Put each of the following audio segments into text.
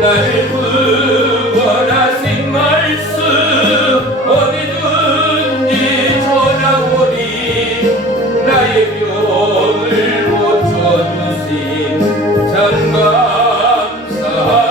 나를 구원하신 말씀 어디든지 전하오니 나의 병을 고쳐주신 참 감사합니다.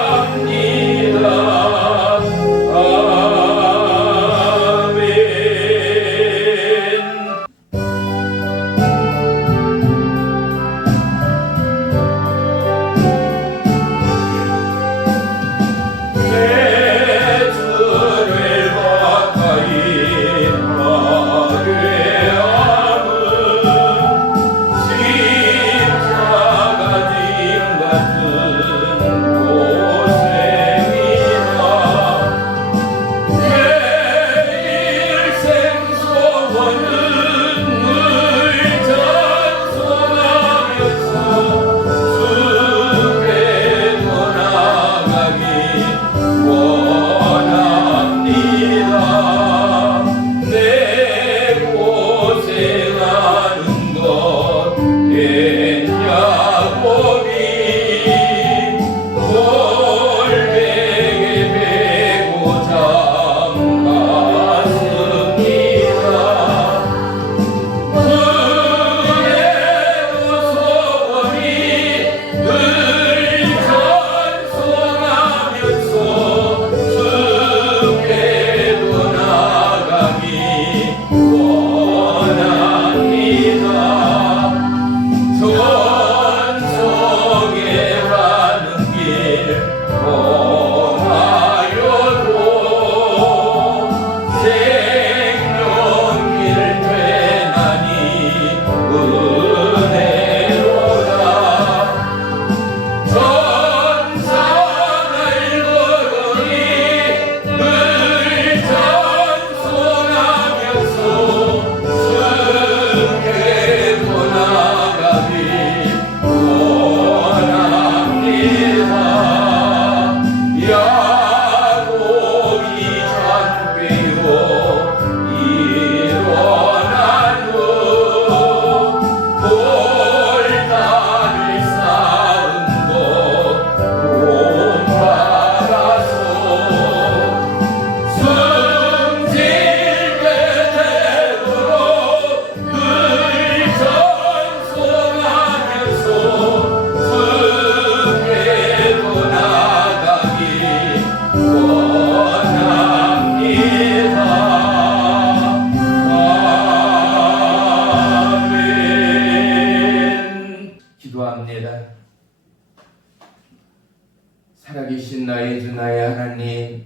살아계신 나의 주 나의 하나님,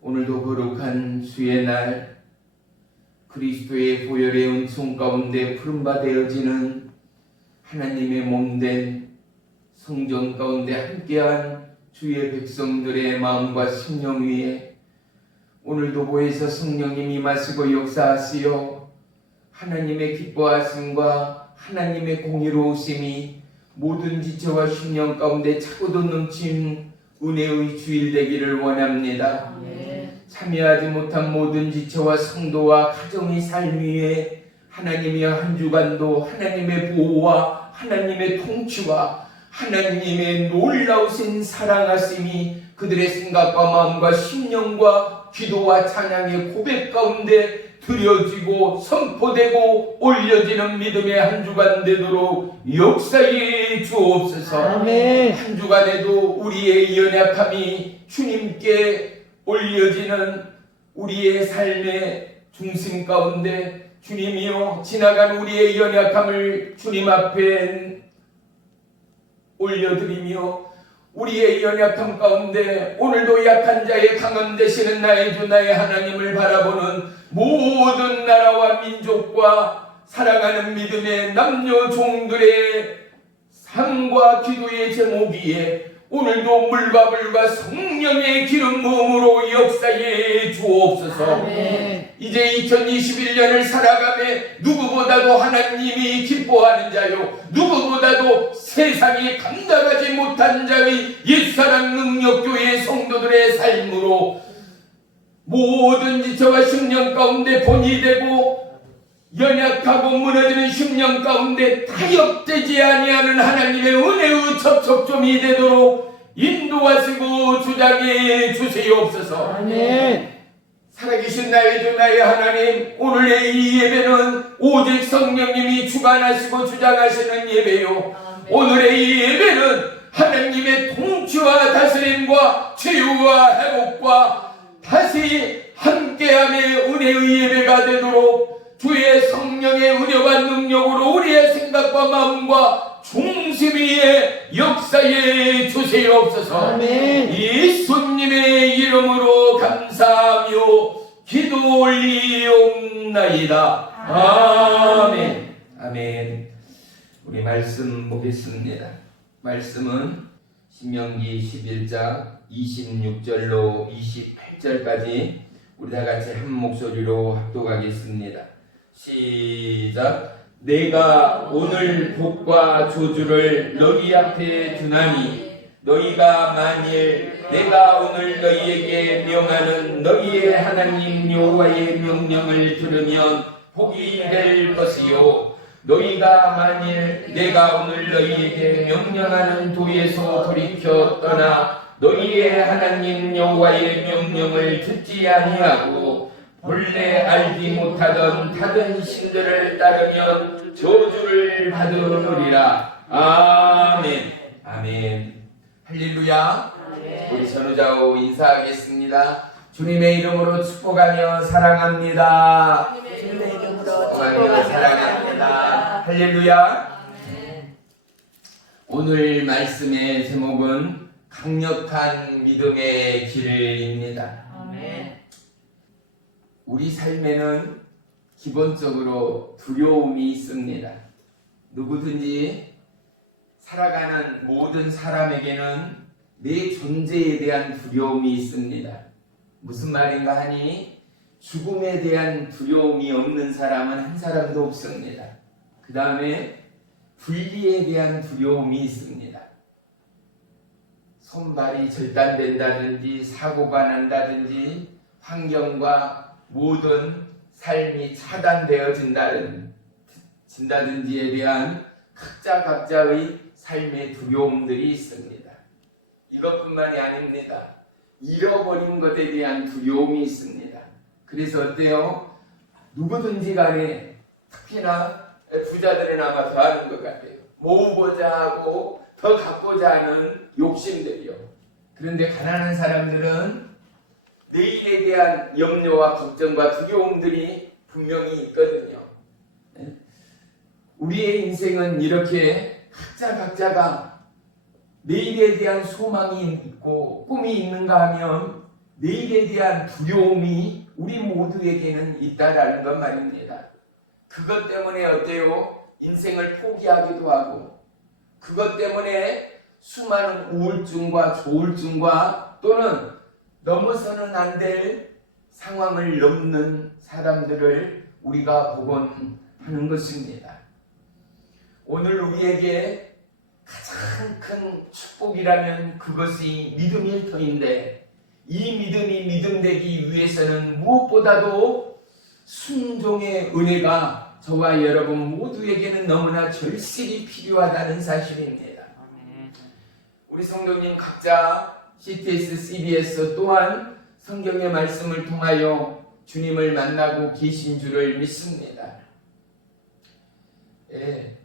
오늘도 거룩한 주의 날 그리스도의 보혈의 은총 가운데 푸른바 되어지는 하나님의 몸된 성전 가운데 함께한 주의 백성들의 마음과 심령 위에 오늘도 보혜사 성령님 임하시고 역사하시어 하나님의 기뻐하심과 하나님의 공의로우심이 모든 지체와 심령 가운데 차고도 넘친 은혜의 주일 되기를 원합니다. 참여하지 못한 모든 지체와 성도와 가정의 삶 위에 하나님의 한 주간도 하나님의 보호와 하나님의 통치와 하나님의 놀라우신 사랑하심이 그들의 생각과 마음과 심령과 기도와 찬양의 고백 가운데 드려지고 선포되고 올려지는 믿음의 한 주간 되도록 역사해 주옵소서. 아멘. 한 주간에도 우리의 연약함이 주님께 올려지는 우리의 삶의 중심 가운데 주님이여 지나간 우리의 연약함을 주님 앞에 올려드리며 우리의 연약함 가운데 오늘도 약한 자의 강함 되시는 나의 주 나의 하나님을 바라보는 모든 나라와 민족과 사랑하는 믿음의 남녀 종들의 삶과 기도의 제목 위에 오늘도 물과 불과 성령의 기름 부음으로 역사해 주옵소서. 아멘. 이제 2021년을 살아가며 누구보다도 하나님이 기뻐하는 자요 누구보다도 세상이 감당하지 못한 자의 옛사랑 능력교회 성도들의 삶으로 모든 지체와 심령 가운데 본이 되고 연약하고 무너지는 심령 가운데 타협되지 아니하는 하나님의 은혜의 접촉점이 되도록 인도하시고 주장해 주시옵소서. 아멘. 살아계신 나의 주 나의 하나님, 오늘의 이 예배는 오직 성령님이 주관하시고 주장하시는 예배요, 오늘의 이 예배는 하나님의 통치와 다스림과 치유와 회복과 다시 함께함의 은혜의 예배가 되도록 주의 성령의 은혜와 능력으로 우리의 생각과 마음과 중심 위에 역사해 주시옵소서. 아멘. 예수님의 이름으로 감사하며 기도 올리옵나이다. 아멘. 아멘. 우리 말씀 보겠습니다. 말씀은 신명기 11장 26절로 28절까지 우리 다 같이 한 목소리로 합독하겠습니다. 시작. 내가 오늘 복과 저주를 너희 앞에 두나니 너희가 만일 내가 오늘 너희에게 명하는 너희의 하나님 여호와의 명령을 들으면 복이 될 것이요, 너희가 만일 내가 오늘 너희에게 명령하는 도에서 돌이켜 떠나 너희의 하나님 여호와의 명령을 듣지 아니하고 본래 알지 못하던 다른 신들을 따르면 저주를 받으리라. 아멘. 아멘. 할렐루야. 우리 선우자우 인사하겠습니다. 주님의 이름으로 축복하며 사랑합니다. 주님의 이름으로 축복하며 사랑합니다. 할렐루야. 오늘 말씀의 제목은 강력한 믿음의 길입니다. 우리 삶에는 기본적으로 두려움이 있습니다. 누구든지 살아가는 모든 사람에게는 내 존재에 대한 두려움이 있습니다. 무슨 말인가 하니 죽음에 대한 두려움이 없는 사람은 한 사람도 없습니다. 그 다음에 분리에 대한 두려움이 있습니다. 손발이 절단된다든지 사고가 난다든지 환경과 모든 삶이 차단되어진다든지에 대한 각자의 삶의 두려움들이 있습니다. 이것뿐만이 아닙니다. 잃어버린 것에 대한 두려움이 있습니다. 그래서 어때요? 누구든지 간에 특히나 부자들은 아마 더 하는 것 같아요. 모으고자 하고 더 갖고자 하는 욕심들이요. 그런데 가난한 사람들은 내일에 대한 염려와 걱정과 두려움들이 분명히 있거든요. 우리의 인생은 이렇게 각자가 내일에 대한 소망이 있고 꿈이 있는가 하면 내일에 대한 두려움이 우리 모두에게는 있다라는 것 말입니다. 그것 때문에 어때요? 인생을 포기하기도 하고, 그것 때문에 수많은 우울증과 조울증과 또는 넘어서는 안 될 상황을 넘는 사람들을 우리가 보곤 하는 것입니다. 오늘 우리에게 가장 큰 축복이라면 그것이 믿음일 터인데, 이 믿음이 믿음되기 위해서는 무엇보다도 순종의 은혜가 저와 여러분 모두에게는 너무나 절실히 필요하다는 사실입니다. 우리 성도님 각자 CTS, CBS 또한 성경의 말씀을 통하여 주님을 만나고 계신 줄을 믿습니다.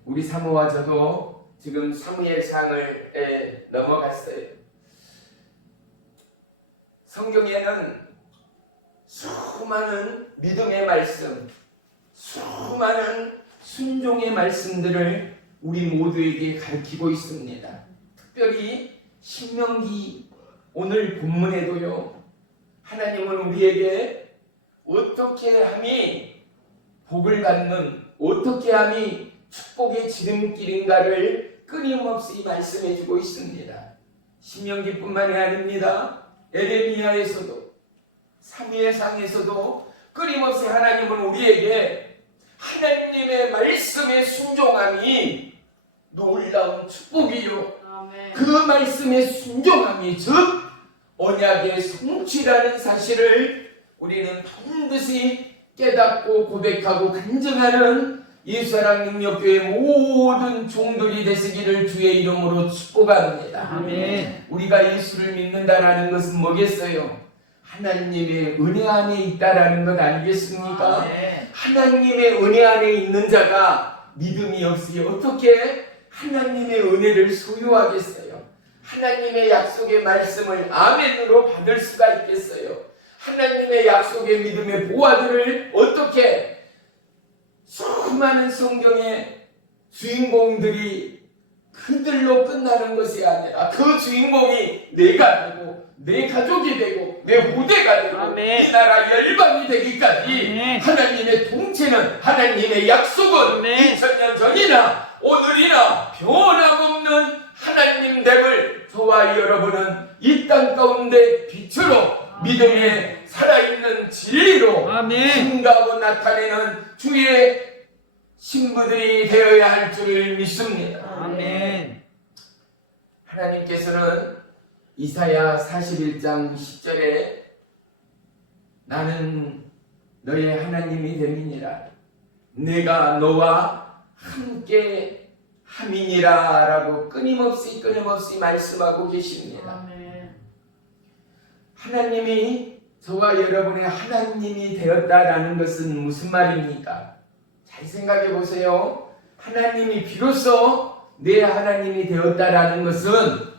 우리 사모와 저도 지금 사무엘상을 넘어갔어요. 성경에는 수많은 믿음의 말씀, 수많은 순종의 말씀들을 우리 모두에게 가르치고 있습니다. 특별히 신명기 오늘 본문에도요, 하나님은 우리에게 어떻게 함이 복을 받는, 어떻게 함이 축복의 지름길인가를 끊임없이 말씀해 주고 있습니다. 신명기뿐만이 아닙니다. 에레미야에서도 사무엘상에서도 끊임없이 하나님은 우리에게 하나님의 말씀에 순종함이 놀라운 축복이요, 그 말씀의 순종함이 즉 언약의 성취라는 사실을 우리는 반드시 깨닫고 고백하고 간증하는 예수사랑 능력교회 모든 종들이 되시기를 주의 이름으로 축복합니다. 아멘. 우리가 예수를 믿는다라는 것은 뭐겠어요? 하나님의 은혜 안에 있다라는 것 아니겠습니까? 아멘. 하나님의 은혜 안에 있는 자가 믿음이 없이 어떻게 하나님의 은혜를 소유하겠어요? 하나님의 약속의 말씀을 아멘으로 받을 수가 있겠어요? 하나님의 약속의 믿음의 보화들을 어떻게 수많은 성경의 주인공들이 그들로 끝나는 것이 아니라 그 주인공이 내가 되고 내 가족이 되고 내 후대가 되고 아멘. 이 나라 열방이 되기까지 아멘. 하나님의 통치는 하나님의 약속은 아멘. 2000년 전이나 오늘이나 변함없는 하나님 됨을 저와 여러분은 이 땅 가운데 빛으로 믿음의 살아있는 진리로 아멘. 증가하고 나타내는 주의 신부들이 되어야 할 줄을 믿습니다. 아멘. 하나님께서는 이사야 41장 10절에 나는 너의 하나님이 됨이니라 내가 너와 함께 함이니라 라고 끊임없이 말씀하고 계십니다. 하나님이 저와 여러분의 하나님이 되었다라는 것은 무슨 말입니까? 잘 생각해 보세요. 하나님이 비로소 내 하나님이 되었다라는 것은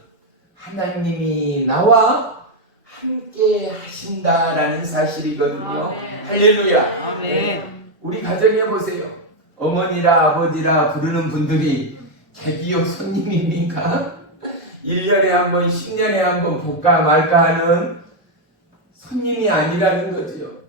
하나님이 나와 함께 하신다라는 사실이거든요. 아멘. 할렐루야. 아멘. 우리 가정해 보세요. 어머니라 아버지라 부르는 분들이 개기역 손님입니까? 1년에 한 번, 10년에 한 번 볼까 말까 하는 손님이 아니라는 거죠.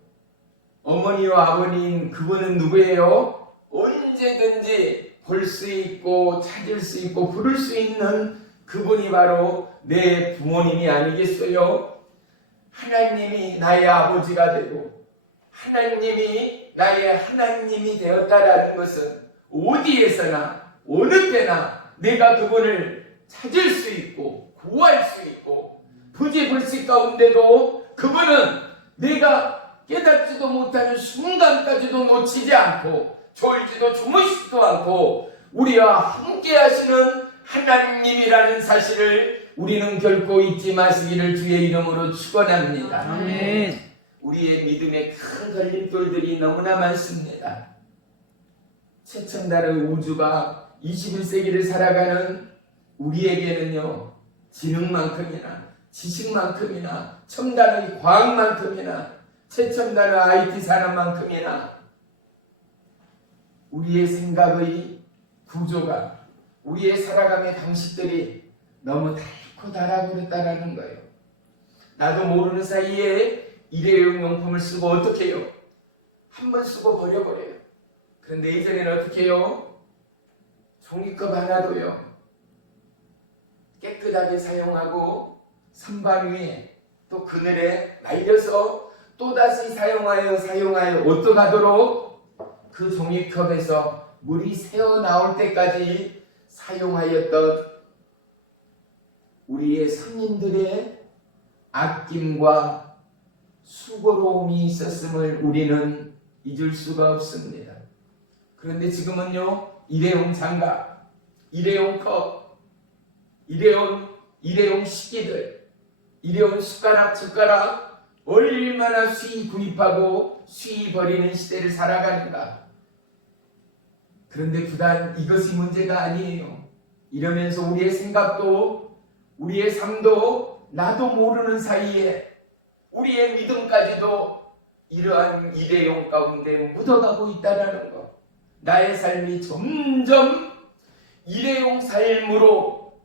어머니와 아버님 그분은 누구예요? 언제든지 볼 수 있고 찾을 수 있고 부를 수 있는 그분이 바로 내 부모님이 아니겠어요? 하나님이 나의 아버지가 되고 하나님이 나의 하나님이 되었다라는 것은 어디에서나 어느 때나 내가 그분을 찾을 수 있고 구할 수 있고 부지불식 가운데도 그분은 내가 깨닫지도 못하는 순간까지도 놓치지 않고 졸지도 주무시지도 않고 우리와 함께 하시는 하나님이라는 사실을 우리는 결코 잊지 마시기를 주의 이름으로 축원합니다. 아멘. 우리의 믿음에 큰 걸림돌들이 너무나 많습니다. 최첨단의 우주가 21세기를 살아가는 우리에게는요, 지능만큼이나 지식만큼이나 첨단의 과학만큼이나 최첨단의 IT 산업만큼이나 우리의 생각의 구조가 우리의 살아감의 방식들이 너무 닳고 달아버렸다라는 거예요. 나도 모르는 사이에 일회용 용품을 쓰고 어떻게 해요? 한 번 쓰고 버려버려요. 그런데 예전에는 어떻게 해요? 종이컵 하나도요 깨끗하게 사용하고 선반 위에 또 그늘에 말려서 또다시 사용하여 어떡하도록 그 종이컵에서 물이 새어 나올 때까지 사용하였던 우리의 선인들의 아낌과 수고로움이 있었음을 우리는 잊을 수가 없습니다. 그런데 지금은요, 일회용 장갑, 일회용 컵, 일회용 식기들, 일회용 숟가락 얼마나 수위 구입하고 수위 버리는 시대를 살아가는가. 그런데 부단 이것이 문제가 아니에요. 이러면서 우리의 생각도 우리의 삶도 나도 모르는 사이에 우리의 믿음까지도 이러한 일회용 가운데 묻어가고 있다는 것. 나의 삶이 점점 일회용 삶으로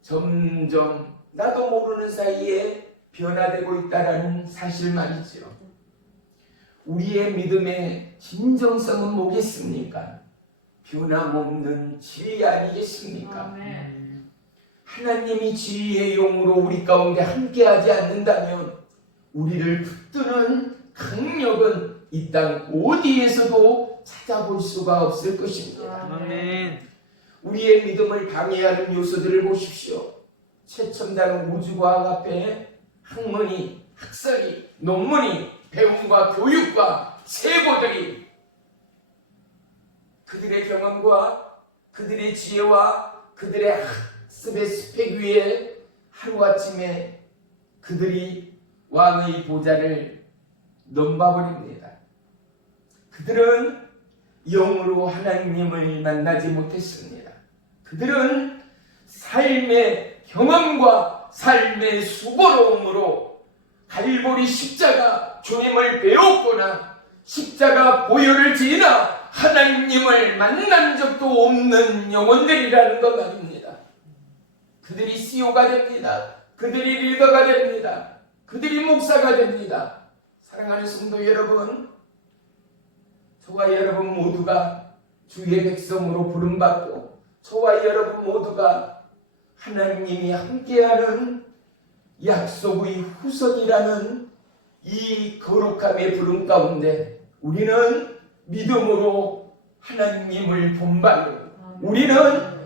점점 나도 모르는 사이에 변화되고 있다는 사실 말이죠. 우리의 믿음의 진정성은 뭐겠습니까? 변함없는 진리 아니겠습니까? 아멘. 하나님이 진리의 영으로 우리 가운데 함께하지 않는다면 우리를 붙드는 강력은 이 땅 어디에서도 찾아볼 수가 없을 것입니다. 아멘. 우리의 믿음을 방해하는 요소들을 보십시오. 최첨단 우주과학 앞에 학문이, 학설이, 논문이, 배움과 교육과 세고들이 그들의 경험과 그들의 지혜와 그들의 학습의 스펙 위에 하루아침에 그들이 왕의 보좌를 넘봐버립니다. 그들은 영으로 하나님을 만나지 못했습니다. 그들은 삶의 경험과 삶의 수고로움으로 갈보리 십자가 주님을 배웠거나 십자가 보혈을 지나 하나님을 만난 적도 없는 영혼들이라는 것 말입니다. 그들이 CEO가 됩니다. 그들이 리더가 됩니다. 그들이 목사가 됩니다. 사랑하는 성도 여러분, 저와 여러분 모두가 주의 백성으로 부름받고 저와 여러분 모두가 하나님이 함께하는 약속의 후손이라는 이 거룩함의 부름 가운데 우리는 믿음으로 하나님을 본받고 우리는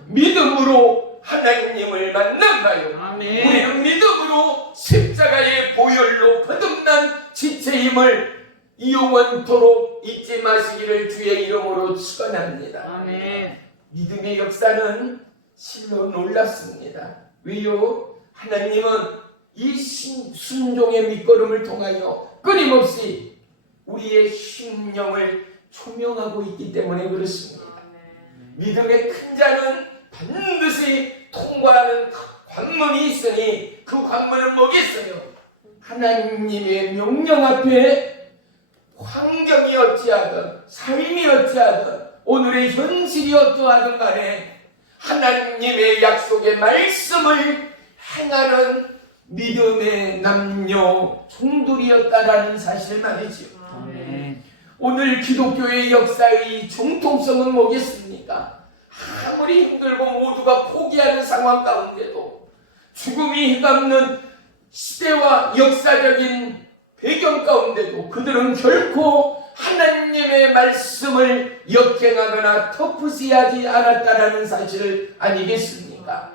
믿음으로 하나님을 만난다요. 아멘. 우리는 믿음으로 십자가의 보혈로 거듭난 지체임을 영원토록 잊지 마시기를 주의 이름으로 축원합니다. 아멘. 믿음의 역사는 실로 놀랍습니다. 왜요? 하나님은 이 순종의 밑거름을 통하여 끊임없이 우리의 심령을 조명하고 있기 때문에 그렇습니다. 믿음의 큰 자는 반드시 통과하는 관문이 있으니 그 관문은 뭐겠어요? 하나님의 명령 앞에 환경이 어찌하든 삶이 어찌하든 오늘의 현실이 어떠하든 간에 하나님의 약속의 말씀을 행하는 믿음의 남녀 종들이었다라는 사실 말이죠. 아멘. 오늘 기독교의 역사의 정통성은 뭐겠습니까? 아무리 힘들고 모두가 포기하는 상황 가운데도 죽음이 휘감는 시대와 역사적인 배경 가운데도 그들은 결코 하나님의 말씀을 역행하거나 터프시하지 않았다라는 사실을 아니겠습니까?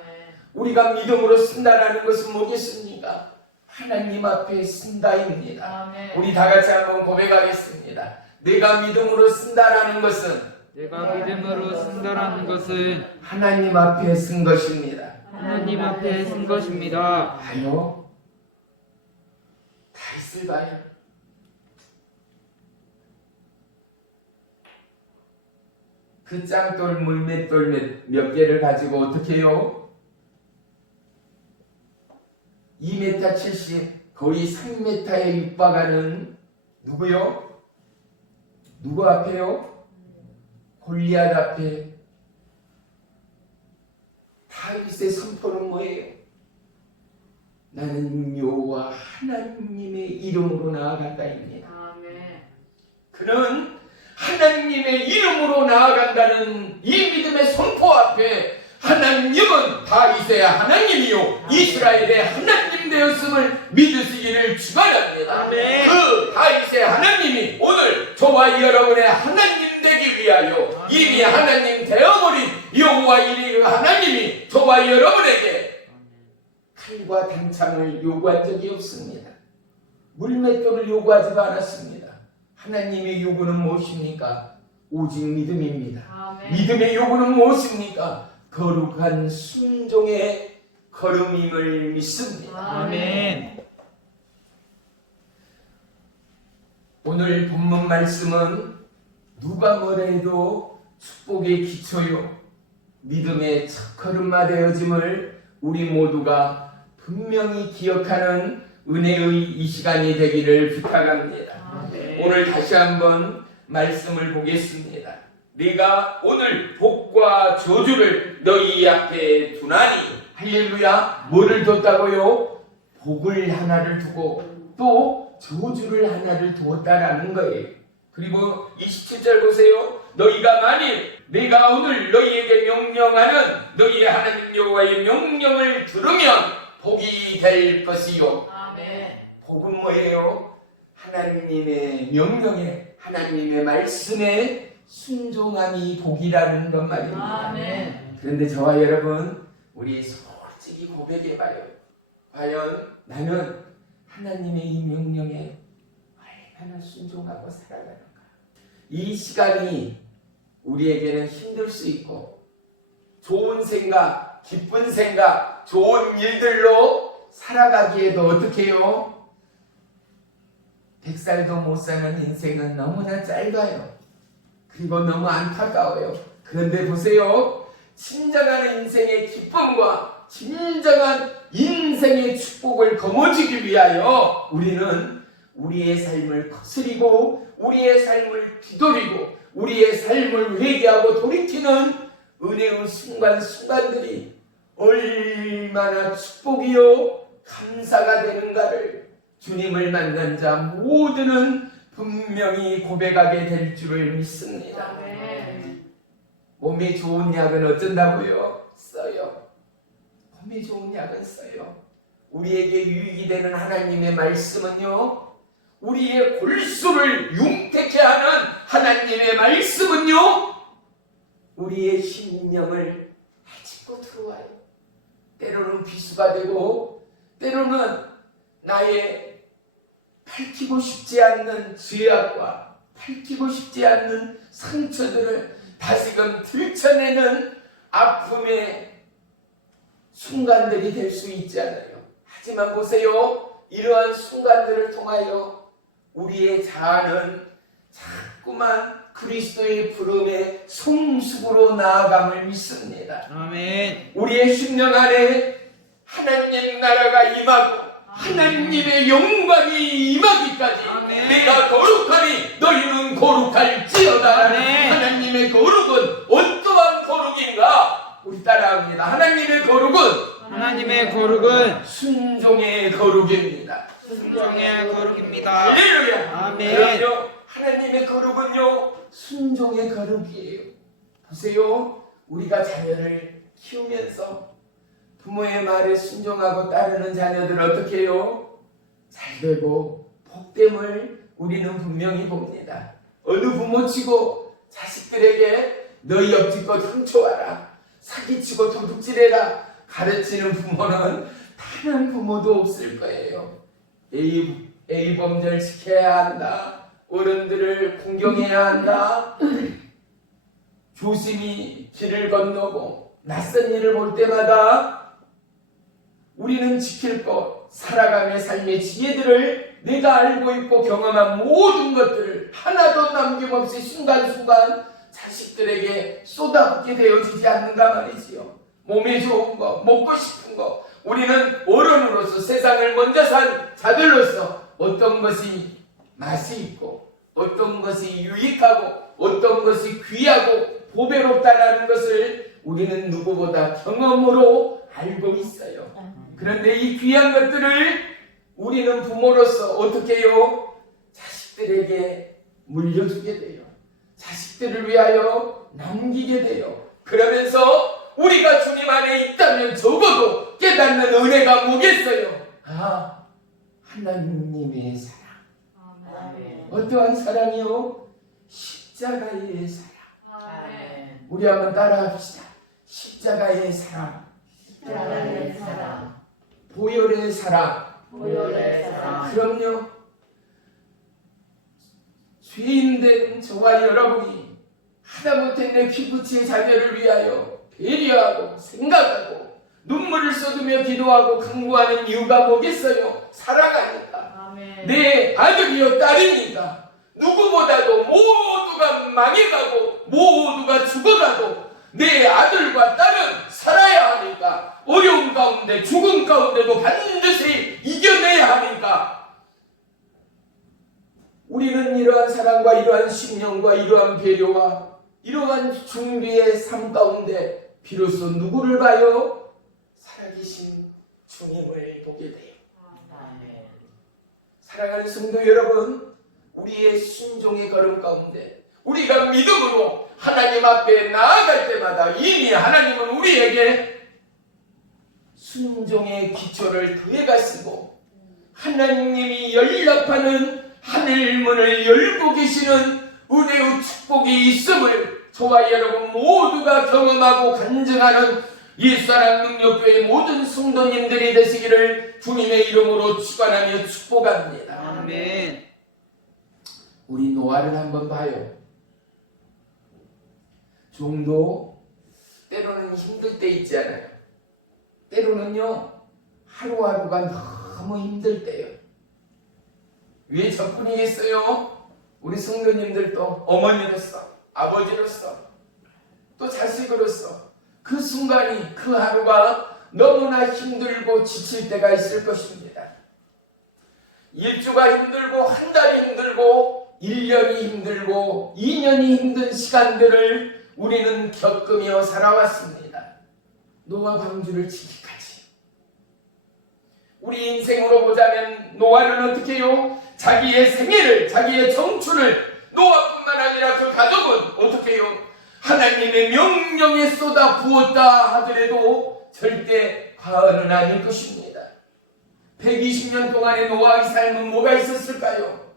우리가 믿음으로 쓴다라는 것은 뭐겠습니까? 하나님 앞에 쓴다입니다. 우리 다 같이 한번 고백하겠습니다. 내가 믿음으로 쓴다라는 것은 내가 믿음으로 쓴다라는 것은 하나님 앞에 쓴 것입니다. 하나님 앞에 쓴 것입니다. 봐요. 다 있을 봐요. 그 짱돌 물맷돌 몇 개를 가지고 어떻게 해요? 2m 70 거의 3m에 육박하는 누구요? 누구 앞에요? 골리앗 앞에 다윗의 선포는 뭐예요? 나는 여호와 하나님의 이름으로 나아간다입니다. 그는 하나님의 이름으로 나아간다는 이 믿음의 선포 앞에 하나님은 다윗의 하나님이요 이스라엘의 하나님 되었음을 믿으시기를 축원합니다. 그 다윗의 하나님이 오늘 저와 여러분의 하나님 되기 위하여 이미 하나님 되어버린 여호와 이리 하나님이 저와 여러분에게 칼과 단창을 요구한 적이 없습니다. 물맷돌을 요구하지도 않았습니다. 하나님의 요구는 무엇입니까? 오직 믿음입니다. 믿음의 요구는 무엇입니까? 거룩한 순종의 걸음임을 믿습니다. 아멘. 오늘 본문 말씀은 누가 뭐라 해도 축복의 기초요 믿음의 첫걸음마 되어짐을 우리 모두가 분명히 기억하는 은혜의 이 시간이 되기를 부탁합니다. 오늘 다시 한번 말씀을 보겠습니다. 네가 오늘 복과 저주를 너희 앞에 두나니 할렐루야. 뭐를 뒀다고요? 복을 하나를 두고 또 저주를 하나를 두었다라는 거예요. 그리고 27절 보세요. 너희가 만일 내가 오늘 너희에게 명령하는 너희의 하나님 여호와의 명령을 들으면 복이 될 것이요. 복은 뭐예요? 하나님의 명령에 하나님의 말씀에 순종함이 복이라는 것 말입니다. 그런데 저와 여러분 우리 솔직히 고백해봐요. 과연 나는 하나님의 이 명령에 얼마나 순종하고 살아가는가? 이 시간이 우리에게는 힘들 수 있고 좋은 생각, 기쁜 생각, 좋은 일들로 살아가기에도 어떻게 해요? 100살도 못 사는 인생은 너무나 짧아요. 그리고 너무 안타까워요. 그런데 보세요. 진정한 인생의 기쁨과 진정한 인생의 축복을 거머쥐기 위하여 우리는 우리의 삶을 거스리고 우리의 삶을 뒤돌이고 우리의 삶을 회개하고 돌이키는 은혜의 순간순간들이 얼마나 축복이요 감사가 되는가를 주님을 만난 자 모두는 분명히 고백하게 될 줄을 믿습니다. 몸에 좋은 약은 어쩐다고요? 써요. 몸에 좋은 약은 써요. 우리에게 유익이 되는 하나님의 말씀은요, 우리의 골수를 융택케 하는 하나님의 말씀은요, 우리의 심령을 헤집고 들어와요. 때로는 비수가 되고 때로는 나의 밝히고 싶지 않는 죄악과 밝히고 싶지 않는 상처들을 다시금 들춰내는 아픔의 순간들이 될 수 있잖아요. 하지만 보세요. 이러한 순간들을 통하여 우리의 자아는 자꾸만 그리스도의 부름의 성숙으로 나아감을 믿습니다. 아멘. 우리의 심령 안에 하나님 나라가 임하고 하나님의 영광이 임하기까지 아멘. 내가 거룩하니 너희는 거룩할지어다. 아멘. 하나님의 거룩은 어떠한 거룩인가? 우리 따라합니다. 하나님의 하나님의 거룩은 순종의 거룩입니다. 순종의 거룩입니다. 할렐루야. 아멘. 그럼요. 하나님의 거룩은요 순종의 거룩이에요. 보세요. 우리가 자녀를 키우면서 부모의 말에 순종하고 따르는 자녀들 어떻게 해요? 잘 되고 복됨을 우리는 분명히 봅니다. 어느 부모치고 자식들에게 너희 옆집 것 훔쳐와라, 사기치고 도둑질해라 가르치는 부모는 단 한 부모도 없을 거예요. A 범절 지켜야 한다. 어른들을 공경해야 한다. 조심히 길을 건너고 낯선 일을 볼 때마다 우리는 지킬 것, 살아감의 삶의 지혜들을 내가 알고 있고 경험한 모든 것들을 하나도 남김없이 순간순간 자식들에게 쏟아붓게 되어지지 않는가 말이지요. 몸에 좋은 거, 먹고 싶은 거, 우리는 어른으로서 세상을 먼저 산 자들로서 어떤 것이 맛이 있고 어떤 것이 유익하고 어떤 것이 귀하고 보배롭다라는 것을 우리는 누구보다 경험으로 알고 있어요. 그런데 이 귀한 것들을 우리는 부모로서 어떻게 해요? 자식들에게 물려주게 돼요. 자식들을 위하여 남기게 돼요. 그러면서 우리가 주님 안에 있다면 적어도 깨닫는 은혜가 뭐겠어요? 아, 하나님의 사랑. 어떠한 사랑이요? 십자가의 사랑. 우리 한번 따라합시다. 십자가의 사랑. 십자가의 사랑, 보혈의 사랑. 보혈의 사랑, 그럼요. 죄인된 저와 여러분이 하다못해 내 피부치의 자녀를 위하여 배려하고 생각하고 눈물을 쏟으며 기도하고 간구하는 이유가 뭐겠어요? 사랑하니까. 아멘. 내 아들이요 딸이니까. 누구보다도 모두가 망해가고 모두가 죽어가도 내 아들과 딸은 살아야 하니까, 어려운 가운데 죽음 가운데도 반드시 이겨내야 하니까 우리는 이러한 사랑과 이러한 신령과 이러한 배려와 이러한 준비의 삶 가운데 비로소 누구를 봐요? 살아계신 주님을 보게 돼요. 아멘. 사랑하는 성도 여러분, 우리의 순종의 걸음 가운데 우리가 믿음으로 하나님 앞에 나아갈 때마다 이미 하나님은 우리에게 순종의 기초를 더해가시고 하나님이 연락하는 하늘문을 열고 계시는 은혜의 축복이 있음을 저와 여러분 모두가 경험하고 간증하는 옛사랑 능력교회 모든 성도님들이 되시기를 주님의 이름으로 축원하며 축복합니다. 아멘. 우리 노아를 한번 봐요. 종도 때로는 힘들 때 있지 않아요? 때로는요 하루하루가 너무 힘들 때요. 왜 저뿐이겠어요? 우리 성도님들도 어머니로서 아버지로서 또 자식으로서 그 순간이 그 하루가 너무나 힘들고 지칠 때가 있을 것입니다. 일주가 힘들고 한 달이 힘들고 1년이 힘들고 2년이 힘든 시간들을 우리는 겪으며 살아왔습니다. 노아 방주를 지기까지. 우리 인생으로 보자면 노아는 어떻게 해요? 자기의 생애를 자기의 청춘을 노아뿐만 아니라 그 가족은 어떻게 해요? 하나님의 명령에 쏟아 부었다 하더라도 절대 과언은 아닐 것입니다. 120년 동안의 노아의 삶은 뭐가 있었을까요?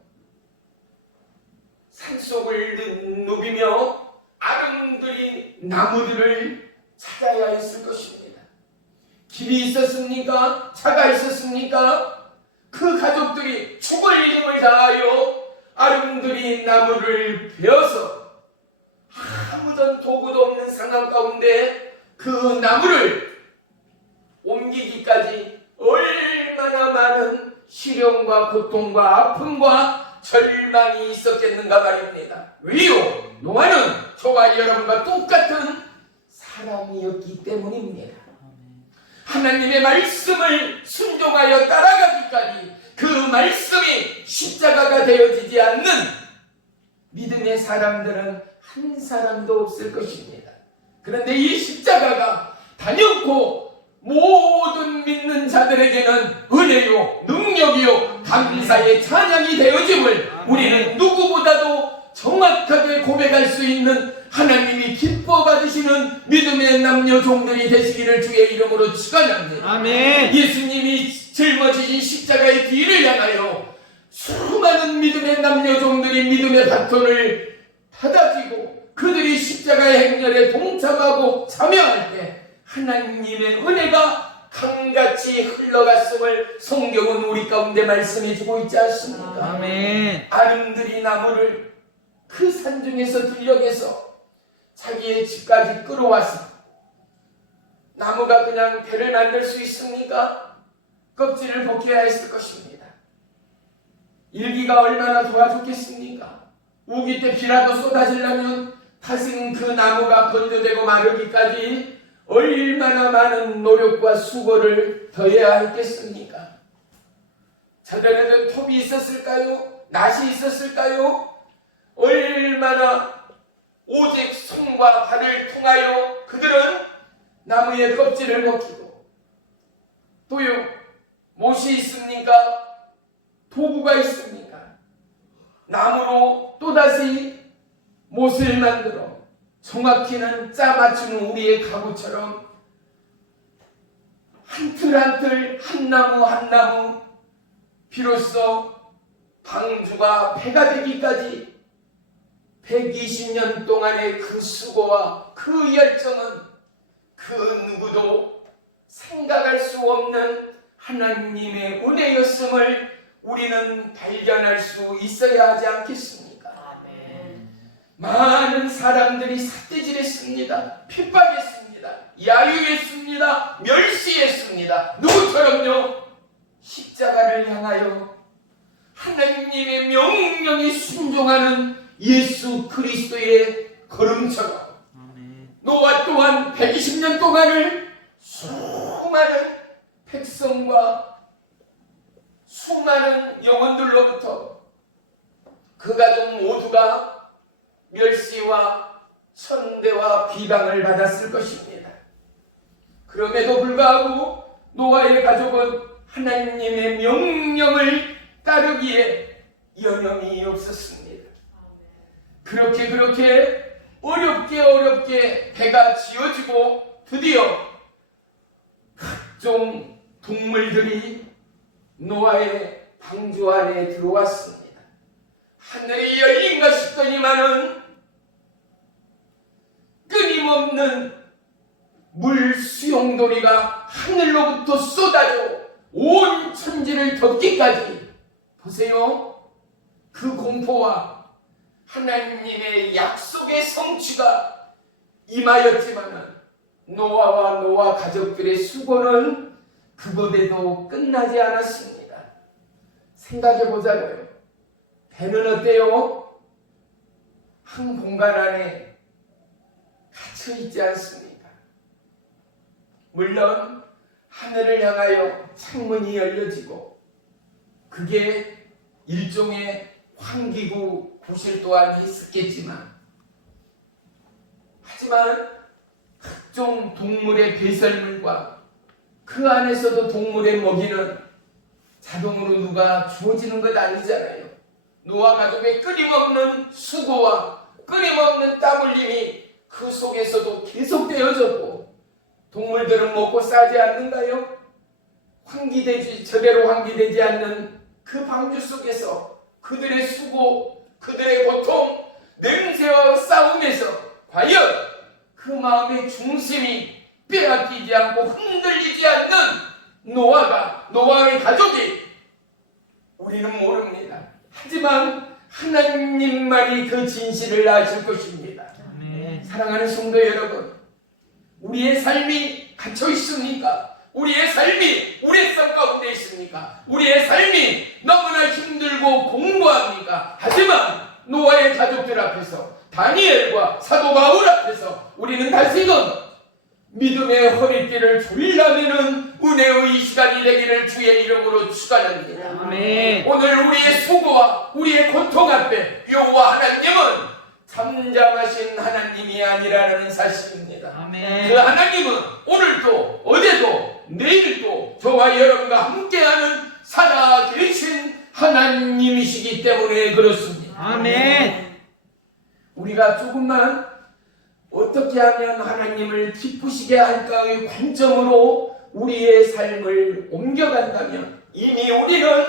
산속을 누비며 아름드리 나무들을 찾아야 했을 것입니다. 길이 있었습니까? 차가 있었습니까? 그 가족들이 죽을 힘을 다하여 아름드리 나무를 베어서 아무런 도구도 없는 상황 가운데 그 나무를 옮기기까지 얼마나 많은 시련과 고통과 아픔과 절망이 있었겠는가 말입니다. 왜요? 노아는 저와 여러분과 똑같은 사람이었기 때문입니다. 하나님의 말씀을 순종하여 따라가기까지 그 말씀이 십자가가 되어지지 않는 믿음의 사람들은 한 사람도 없을 것입니다. 그런데 이 십자가가 단연코 모든 믿는 자들에게는 은혜요, 능력이요, 감사의 찬양이 되어짐을 우리는 누구보다도 정확하게 고백할 수 있는 하나님이 기뻐 받으시는 믿음의 남녀 종들이 되시기를 주의 이름으로 축원합니다. 아멘. 예수님이 짊어지신 십자가의 뒤를 향하여 수많은 믿음의 남녀 종들이 믿음의 바톤을 받아지고 그들이 십자가의 행렬에 동참하고 참여할 때 하나님의 은혜가 강같이 흘러갔음을 성경은 우리 가운데 말씀해주고 있지 않습니까? 아멘. 아름드리 나무를 그 산중에서 들녘에서 자기의 집까지 끌어와서 나무가 그냥 배를 만들 수 있습니까? 껍질을 벗겨야 했을 것입니다. 일기가 얼마나 도와줬겠습니까? 우기 때 비라도 쏟아지려면 다시는 그 나무가 건조되고 마르기까지 얼마나 많은 노력과 수고를 더해야 했겠습니까? 저들에는 톱이 있었을까요? 낫이 있었을까요? 얼마나 오직 손과 발을 통하여 그들은 나무의 껍질을 벗기고 또요 못이 있습니까? 도구가 있습니까? 나무로 또다시 못을 만들어 정확히는 짜 맞추는 우리의 가구처럼 한 틀 한 틀 한 나무 한 나무 비로소 방주가 배가 되기까지 120년 동안의 그 수고와 그 열정은 그 누구도 생각할 수 없는 하나님의 은혜였음을 우리는 발견할 수 있어야 하지 않겠습니까? 아멘. 많은 사람들이 삿대질했습니다. 핍박했습니다. 야유했습니다. 멸시했습니다. 누구처럼요? 십자가를 향하여 하나님의 명령에 순종하는 예수 그리스도의 걸음처럼 노아 또한 120년 동안을 수많은 백성과 수많은 영혼들로부터 그 가족 모두가 멸시와 천대와 비방을 받았을 것입니다. 그럼에도 불구하고 노아의 가족은 하나님의 명령을 따르기에 여념이 없었습니다. 그렇게 어렵게 배가 지어지고 드디어 각종 동물들이 노아의 방주 안에 들어왔습니다. 하늘이 열린가 싶더니만은 끊임없는 물 수용돌이가 하늘로부터 쏟아져 온 천지를 덮기까지 보세요. 그 공포와 하나님의 약속의 성취가 임하였지만은 노아와 노아 가족들의 수고는 그곳에도 끝나지 않았습니다. 생각해 보자고요. 배는 어때요? 한 공간 안에 갇혀 있지 않습니까? 물론 하늘을 향하여 창문이 열려지고 그게 일종의 환기구 구실 또한 있었겠지만, 하지만 각종 동물의 배설물과 그 안에서도 동물의 먹이는 자동으로 누가 주어지는 것 아니잖아요. 노아 가족의 끊임없는 수고와 끊임없는 땀 흘림이 그 속에서도 계속되어졌고, 동물들은 먹고 싸지 않는가요? 제대로 환기되지 않는 그 방주 속에서 그들의 수고, 그들의 고통, 냄새와 싸움에서 과연 그 마음의 중심이 빼앗기지 않고 흔들리지 않는 노아의 가족이 우리는 모릅니다. 하지만 하나님만이 그 진실을 아실 것입니다. 아멘. 사랑하는 성도 여러분, 우리의 삶이 갇혀 있습니까? 우리의 삶이 우레성 가운데 있습니까? 우리의 삶이 너무나 힘들고 공고합니까? 하지만 노아의 가족들 앞에서, 다니엘과 사도 바울 앞에서 우리는 다시금 믿음의 허리띠를 졸라매는 은혜의 이 시간이 되기를 주의 이름으로 축원합니다. 아멘. 오늘 우리의 수고와 우리의 고통 앞에 여호와 하나님은 잠잠하신 하나님이 아니라는 사실입니다. 아멘. 그 하나님은 오늘도 어제도 내일도 저와 여러분과 함께하는 살아계신 하나님이시기 때문에 그렇습니다. 아멘. 우리가 조금만 어떻게 하면 하나님을 기쁘시게 할까의 관점으로 우리의 삶을 옮겨간다면 이미 우리는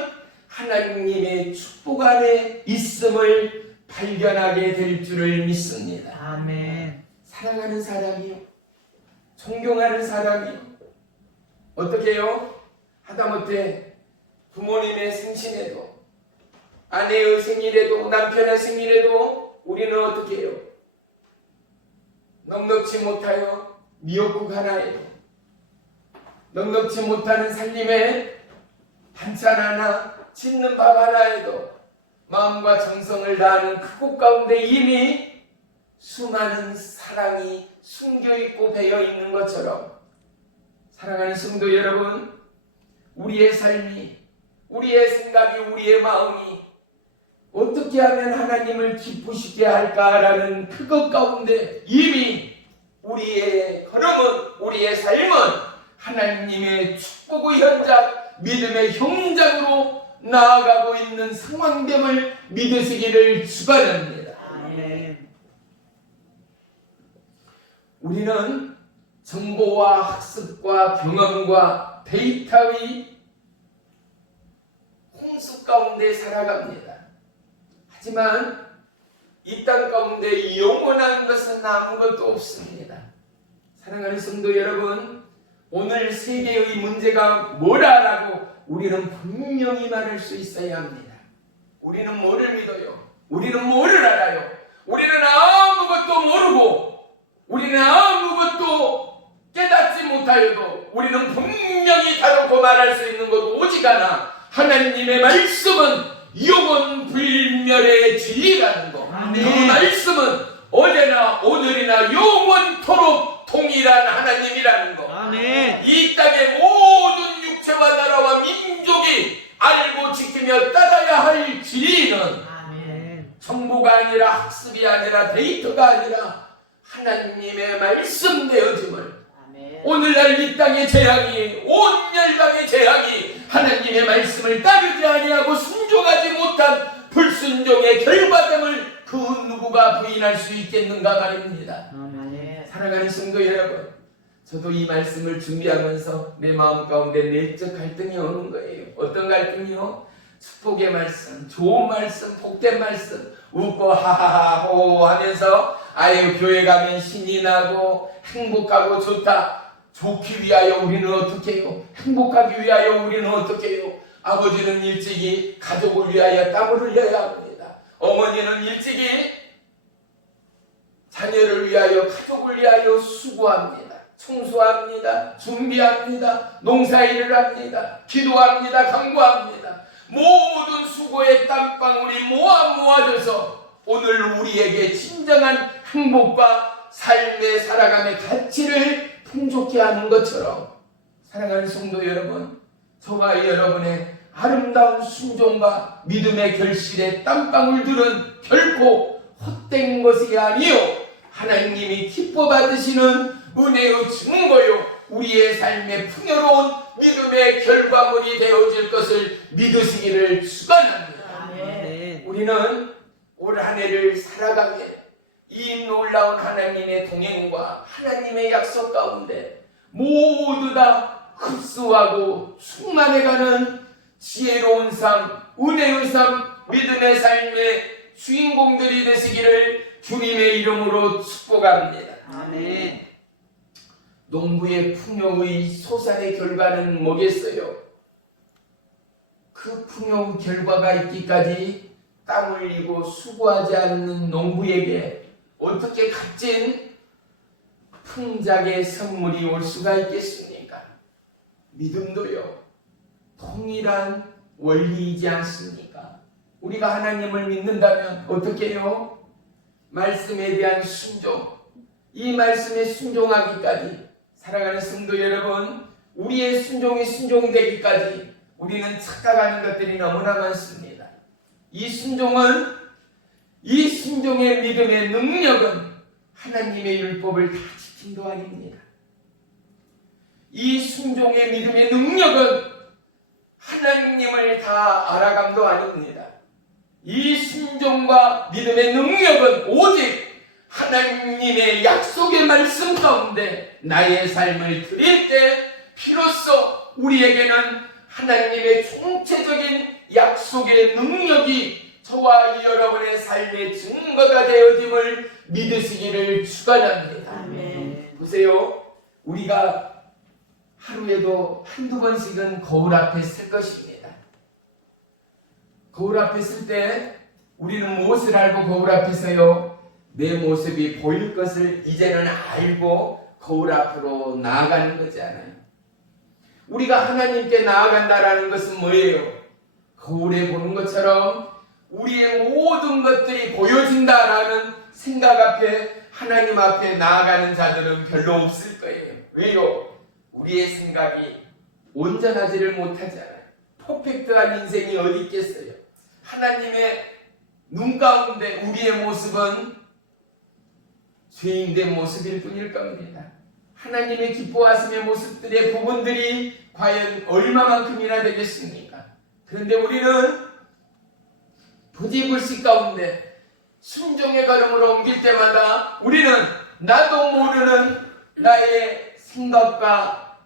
하나님의 축복 안에 있음을 발견하게 될 줄을 믿습니다. 아멘. 사랑하는 사람이요, 존경하는 사람이요, 어떻게 해요? 하다못해 부모님의 생신에도, 아내의 생일에도, 남편의 생일에도 우리는 어떻게 해요? 넉넉지 못하여 미역국 하나에도, 넉넉지 못하는 살림에 반찬 하나, 짓는 밥 하나에도 마음과 정성을 다하는 그곳 가운데 이미 수많은 사랑이 숨겨있고 배어있는 것처럼, 사랑하는 성도 여러분, 우리의 삶이, 우리의 생각이, 우리의 마음이 어떻게 하면 하나님을 기쁘시게 할까라는 그것 가운데 이미 우리의 걸음은, 우리의 삶은 하나님의 축복의 현장, 믿음의 현장으로 나아가고 있는 상황됨을 믿으시기를 축원합니다. 아멘. 우리는 정보와 학습과 경험과 데이터의 홍수 가운데 살아갑니다. 하지만 이 땅 가운데 영원한 것은 아무것도 없습니다. 사랑하는 성도 여러분, 오늘 세계의 문제가 뭐라라고 우리는 분명히 말할 수 있어야 합니다. 우리는 뭐를 믿어요? 우리는 뭐를 알아요? 우리는 아무것도 모르고, 우리는 아무것도 깨닫지 못하여도 우리는 분명히 다루고 말할 수 있는 것 오직 하나, 하나님의 말씀은 영원 불멸의 진리라는 것. 아멘. 그 말씀은 어제나 오늘이나 영원토록 동일한 하나님이라는 것. 아멘. 이 땅의 모든 육체와 나라와 민족이 알고 지키며 따라야 할 진리는 아멘. 정보가 아니라 학습이 아니라 데이터가 아니라 하나님의 말씀 되어짐을, 오늘날 이 땅의 재앙이, 온 열방의 재앙이 하나님의 말씀을 따르지 아니하고 순종하지 못한 불순종의 결과됨을 그 누구가 부인할 수 있겠는가 말입니다. 아멘. 사랑하는 성도 여러분, 저도 이 말씀을 준비하면서 내 마음 가운데 내적 갈등이 오는 거예요. 어떤 갈등이요? 축복의 말씀, 좋은 말씀, 복된 말씀, 웃고 하하하 호 하면서 아유 교회 가면 신이 나고 행복하고 좋다. 좋기 위하여 우리는 어떻게 해요? 행복하기 위하여 우리는 어떻게 해요? 아버지는 일찍이 가족을 위하여 땀을 흘려야 합니다. 어머니는 일찍이 자녀를 위하여 가족을 위하여 수고합니다. 청소합니다. 준비합니다. 농사일을 합니다. 기도합니다. 간구합니다. 모든 수고의 땀방울이 모아져서 오늘 우리에게 진정한 행복과 삶의 살아감의 가치를 풍족케 하는 것처럼, 사랑하는 성도 여러분, 저와 여러분의 아름다운 순종과 믿음의 결실의 땀방울들은 결코 헛된 것이 아니요 하나님이 기뻐 받으시는 은혜의 증거요 우리의 삶의 풍요로운 믿음의 결과물이 되어질 것을 믿으시기를 축원합니다. 아멘. 우리는 올 한 해를 살아가며 이 놀라운 하나님의 동행과 하나님의 약속 가운데 모두 다 흡수하고 충만해가는 지혜로운 삶, 은혜의 삶, 믿음의 삶의 주인공들이 되시기를 주님의 이름으로 축복합니다. 아멘. 농부의 풍요의 소산의 결과는 뭐겠어요? 그 풍요의 결과가 있기까지 땀 흘리고 수고하지 않는 농부에게 어떻게 값진 풍작의 선물이 올 수가 있겠습니까? 믿음도요, 동일한 원리이지 않습니까? 우리가 하나님을 믿는다면 어떻게 해요? 말씀에 대한 순종, 이 말씀에 순종하기까지, 사랑하는 성도 여러분, 우리의 순종이 순종되기까지 우리는 착각하는 것들이 너무나 많습니다. 이 순종의 믿음의 능력은 하나님의 율법을 다 지킨도 아닙니다. 이 순종의 믿음의 능력은 하나님을 다 알아감도 아닙니다. 이 순종과 믿음의 능력은 오직 하나님의 약속의 말씀 가운데 나의 삶을 드릴 때 비로소 우리에게는 하나님의 총체적인 약속의 능력이 저와 여러분의 삶의 증거가 되어짐을 믿으시기를 축원합니다. 아멘. 보세요, 우리가 하루에도 한두 번씩은 거울 앞에 설 것입니다. 거울 앞에 설 때 우리는 무엇을 알고 거울 앞에 서요? 내 모습이 보일 것을 이제는 알고 거울 앞으로 나아가는 거잖아요. 우리가 하나님께 나아간다라는 것은 뭐예요? 거울에 보는 것처럼 우리의 모든 것들이 보여진다라는 생각 앞에 하나님 앞에 나아가는 자들은 별로 없을 거예요. 왜요? 우리의 생각이 온전하지를 못하잖아요. 퍼펙트한 인생이 어디 있겠어요? 하나님의 눈 가운데 우리의 모습은 죄인된 모습일 뿐일 겁니다. 하나님의 기뻐하심의 모습들의 부분들이 과연 얼마만큼이나 되겠습니까? 그런데 우리는 부지불식 가운데 순종의 걸음으로 옮길 때마다 우리는 나도 모르는 나의 생각과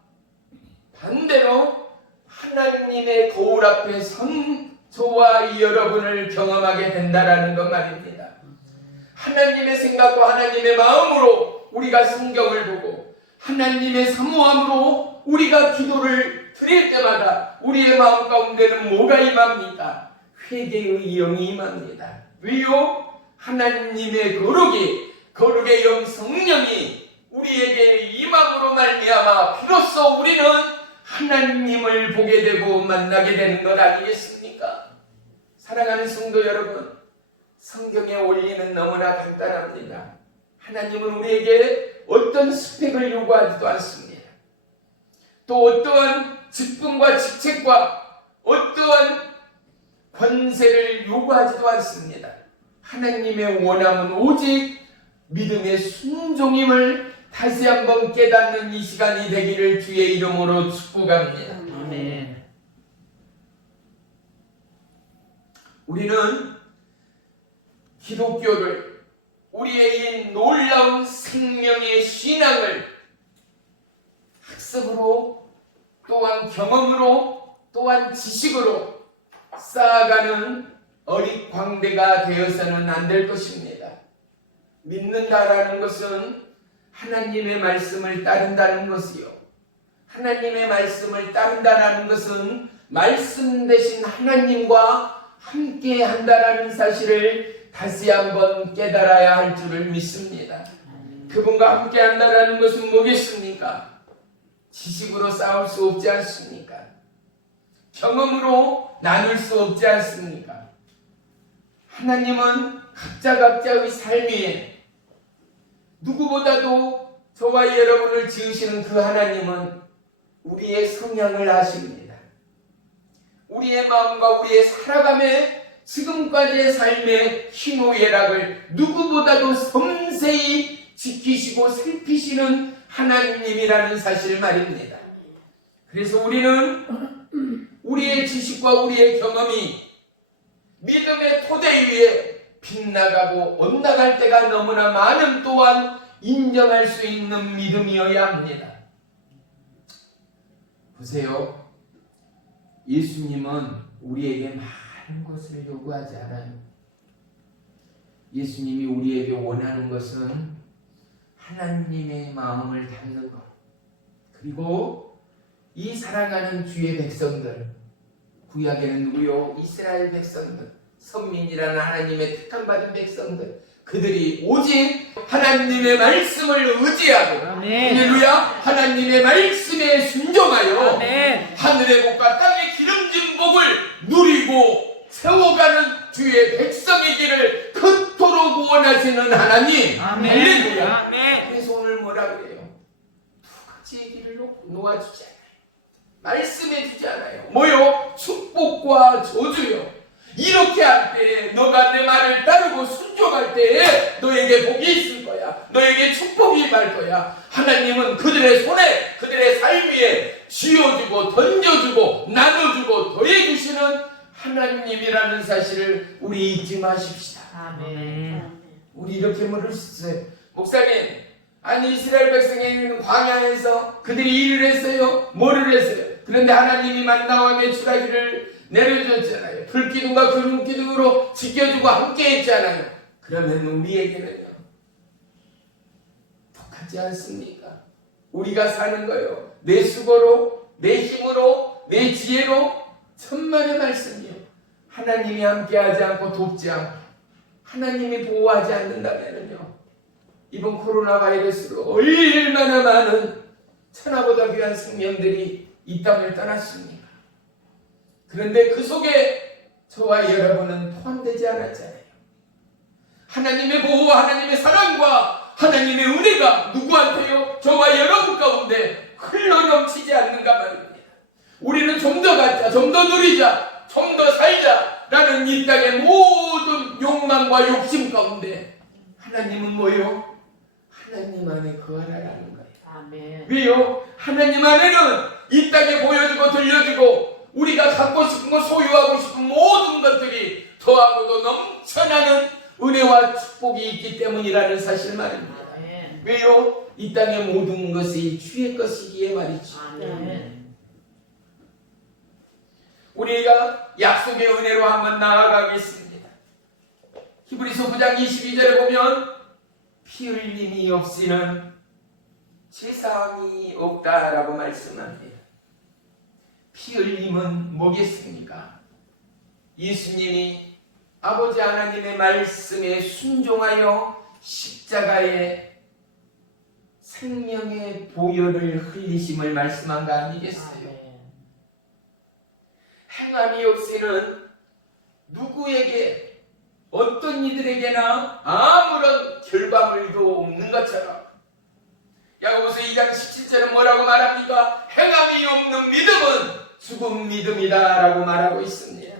반대로 하나님의 거울 앞에 선 저와 여러분을 경험하게 된다라는 것 말입니다. 하나님의 생각과 하나님의 마음으로 우리가 성경을 보고 하나님의 사모함으로 우리가 기도를 드릴 때마다 우리의 마음 가운데는 뭐가 임합니까? 회개의 영이 임합니다. 왜요? 하나님의 거룩의 영 성령이 우리에게 임함으로 말미암아 비로소 우리는 하나님을 보게 되고 만나게 되는 것 아니겠습니까? 사랑하는 성도 여러분, 성경의 원리는 너무나 간단합니다. 하나님은 우리에게 어떤 스펙을 요구하지도 않습니다. 또 어떠한 직분과 직책과 어떠한 권세를 요구하지도 않습니다. 하나님의 원함은 오직 믿음의 순종임을 다시 한번 깨닫는 이 시간이 되기를 주의 이름으로 축복합니다. 아멘. 우리는 기독교를, 우리의 이 놀라운 생명의 신앙을 학습으로 또한 경험으로 또한 지식으로 쌓아가는 어릿광대가 되어서는 안 될 것입니다. 믿는다라는 것은 하나님의 말씀을 따른다는 것이요, 하나님의 말씀을 따른다라는 것은 말씀 대신 하나님과 함께 한다라는 사실을 다시 한번 깨달아야 할 줄을 믿습니다. 그분과 함께 한다라는 것은 뭐겠습니까? 지식으로 싸울 수 없지 않습니까? 경험으로 나눌 수 없지 않습니까? 하나님은 각자의 삶 위에 누구보다도 저와 여러분을 지으시는 그 하나님은 우리의 성향을 아십니다. 우리의 마음과 우리의 살아감의 지금까지의 삶의 희노애락을 누구보다도 섬세히 지키시고 살피시는 하나님이라는 사실 말입니다. 그래서 우리는 우리의 지식과 우리의 경험이 믿음의 토대 위에 빗나가고 엇나갈 때가 너무나 많은 또한 인정할 수 있는 믿음이어야 합니다. 보세요. 예수님은 우리에게 많은 것을 요구하지 않아요. 예수님이 우리에게 원하는 것은 하나님의 마음을 담는 것, 그리고 이 사랑하는 주의 백성들, 구약에는 누구요? 이스라엘 백성들, 선민이라는 하나님의 택함받은 백성들, 그들이 오직 하나님의 말씀을 의지하고 아멘. 할렐루야, 하나님의 말씀에 순종하여 아멘. 하늘의 복과 땅의 기름진 복을 누리고 세워가는 주의 백성이기를 그토록 원하시는 하나님. 아멘. 할렐루야. 아멘. 그래서 오늘 뭐라 그래요? 두 가지의 길을 놓아주지 않아요. 말씀해 주지 않아요. 뭐요? 축복과 저주요. 이렇게 할 때에 너가 내 말을 따르고 순종할 때에 너에게 복이 있을 거야. 너에게 축복이 임할 거야. 하나님은 그들의 손에, 그들의 삶 위에 쥐어주고 던져주고 나눠주고 더해주시는 하나님이라는 사실을 우리 잊지 마십시다. 아멘. 우리 이렇게 물을 수 있어요. 목사님, 아니 이스라엘 백성이 광야에서 그들이 일을 했어요. 뭐를 했어요? 그런데 하나님이 만나와 메추라기를 내려줬잖아요. 불기둥과 구름기둥으로 지켜주고 함께 했잖아요. 그러면 우리에게는요, 똑같지 않습니까? 우리가 사는 거요, 내 수고로, 내 힘으로, 내 지혜로 천만의 말씀이요, 하나님이 함께하지 않고 돕지 않고 하나님이 보호하지 않는다면요, 이번 코로나 바이러스로 얼마나 많은 천하보다 귀한 생명들이 이 땅을 떠났습니까? 그런데 그 속에 저와 여러분은 포함되지 않았잖아요. 하나님의 보호, 하나님의 사랑과 하나님의 은혜가 누구한테요? 저와 여러분 가운데 흘러넘치지 않는가 말입니다. 우리는 좀 더 갖자, 좀 더 누리자, 좀 더 살자라는 이 땅의 모든 욕망과 욕심 가운데 하나님은 뭐요? 하나님 안에 거하라는 거예요. 아멘. 왜요? 하나님 안에는 이 땅에 보여주고 들려주고 우리가 갖고 싶은 것, 소유하고 싶은 모든 것들이 더하고도 넘쳐나는 은혜와 축복이 있기 때문이라는 사실 말입니다. 아멘. 왜요? 이 땅의 모든 것이 주의 것이기에 말이죠. 아멘. 우리가 약속의 은혜로 한번 나아가겠습니다. 히브리서 9장 22절에 보면 피 흘림이 없이는 제사함이 없다라고 말씀합니다. 피 흘림은 뭐겠습니까? 예수님이 아버지 하나님의 말씀에 순종하여 십자가에 생명의 보혈을 흘리심을 말씀한 거 아니겠어요? 아멘. 행함이 없이는 누구에게 어떤 이들에게나 아무런 결과물도 없는 것처럼 야고보서 2장 17절은 뭐라고 말합니까? 행함이 없는 믿음은 죽은 믿음이다 라고 말하고 있습니다.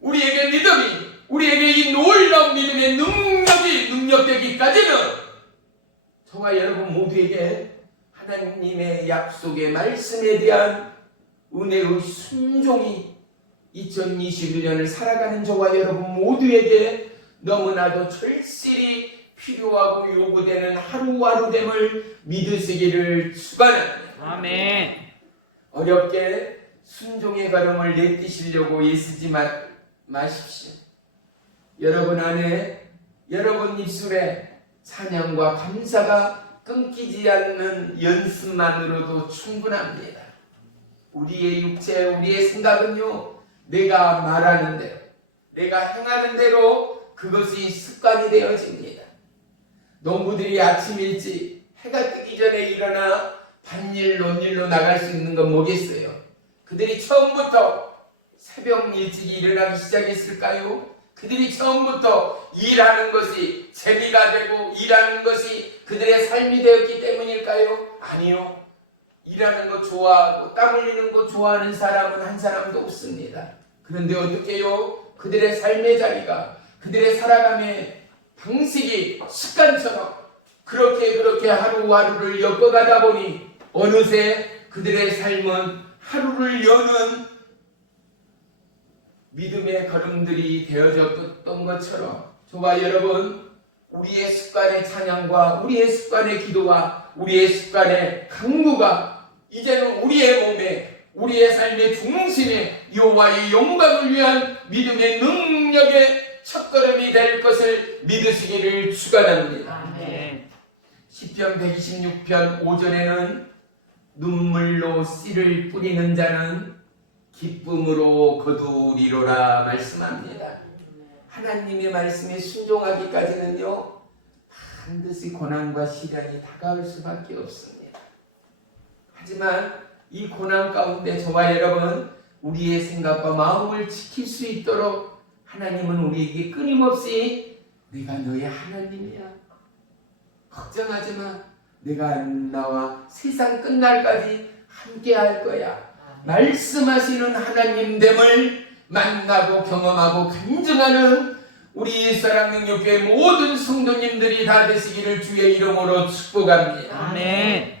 우리에게 믿음이, 우리에게 이 놀라운 믿음의 능력되기까지는 저와 여러분 모두에게 하나님의 약속의 말씀에 대한 은혜의 순종이 2021년을 살아가는 저와 여러분 모두에게 너무나도 절실히 필요하고 요구되는 하루하루됨을 믿으시기를 축원합니다. 아멘. 어렵게 순종의 걸음을 내띠시려고 애쓰지 마십시오. 여러분 안에, 여러분 입술에 찬양과 감사가 끊기지 않는 연습만으로도 충분합니다. 우리의 육체, 우리의 생각은요, 내가 말하는 대로, 내가 행하는 대로 그것이 습관이 되어집니다. 농부들이 아침 일찍 해가 뜨기 전에 일어나 밭일 논일로 나갈 수 있는 건 뭐겠어요? 그들이 처음부터 새벽 일찍 일어나기 시작했을까요? 그들이 처음부터 일하는 것이 재미가 되고 일하는 것이 그들의 삶이 되었기 때문일까요? 아니요. 일하는 거 좋아하고 땀 흘리는 거 좋아하는 사람은 한 사람도 없습니다. 그런데 어떻게 해요? 그들의 삶의 자리가, 그들의 살아감의 방식이 습관처럼 그렇게 하루하루를 엮어가다 보니 어느새 그들의 삶은 하루를 여는 믿음의 걸음들이 되어졌던 것처럼 저와 여러분, 우리의 습관의 찬양과 우리의 습관의 기도와 우리의 습관의 강구가 이제는 우리의 몸에, 우리의 삶의 중심에 여호와의 영광을 위한 믿음의 능력의 첫걸음이 될 것을 믿으시기를 축원합니다. 아멘. 시편 126편 5절에는 눈물로 씨를 뿌리는 자는 기쁨으로 거두리로라 말씀합니다. 하나님의 말씀에 순종하기까지는요, 반드시 고난과 시련이 다가올 수밖에 없습니다. 하지만 이 고난 가운데 저와 여러분, 우리의 생각과 마음을 지킬 수 있도록 하나님은 우리에게 끊임없이 내가 너의 하나님이야, 걱정하지 마, 내가 나와 세상 끝날까지 함께 할 거야, 말씀하시는 하나님됨을 만나고 경험하고 간증하는 우리 사랑능력교회 모든 성도님들이 다 되시기를 주의 이름으로 축복합니다. 아멘.